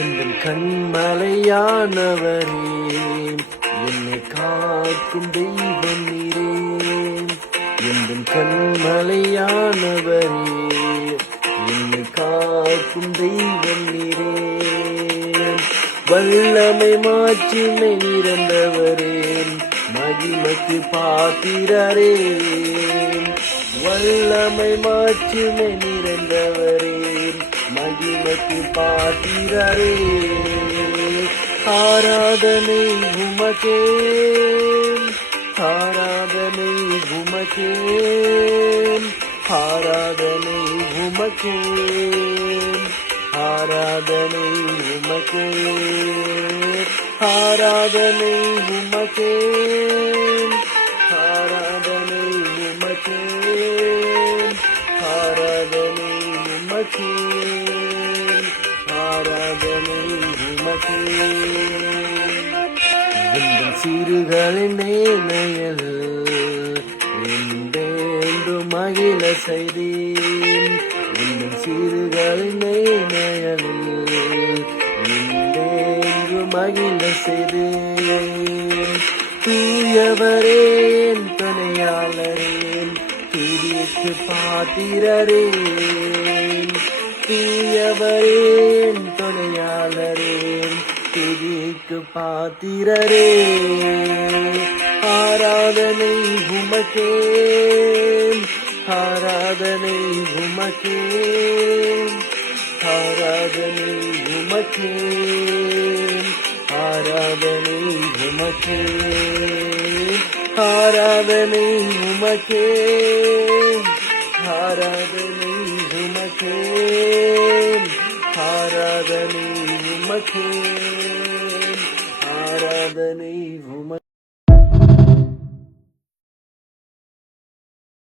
எந்தன் கண்மலையானவரே, என்னை காக்கும் தெய்வம் நீரே. எந்தன் கண்மலையானவரே, என்னை காக்கும் தெய்வம் நீரே. வல்லமை மாட்சிமை நிறைந்தவரே, மகிமைக்கு பாத்திரரே. வல்லமை மாட்சிமை நிறைந்தவரே, மகிமைக்கு பாத்திரரே. ஆராதனை உமக்கே, ஆராதனை உமக்கே, ஆராதனை உமக்கே, ஆராதனை உமக்கே, ஆராதனை உமக்கே, ஆராதனை உமக்கே, ஆராதனை உமக்கே, ஆராதனை உமக்கே. எங்கள் சிறுகளின் நேனையல் என்று மகிழ செய்தேன். எங்கள் சிறுகளின் நேனையல் என்று மகிழ செய்தேன். தூயவரேன் துணையாளரேன், துதிக்கு பாத்திரரேன். தூயவரேன் துணையாளரேன், துதிக்கு பாத்திரரே. ஆராதனை உமக்கே, ஆராதனை உமக்கே, ஆராதனை உமக்கே, ஆராதனை உமக்கே, ஆராதனை உமக்கே, ஆராதனை உமக்கே, ஆராதனை உமக்கே, ஆராதனை உமக்கே.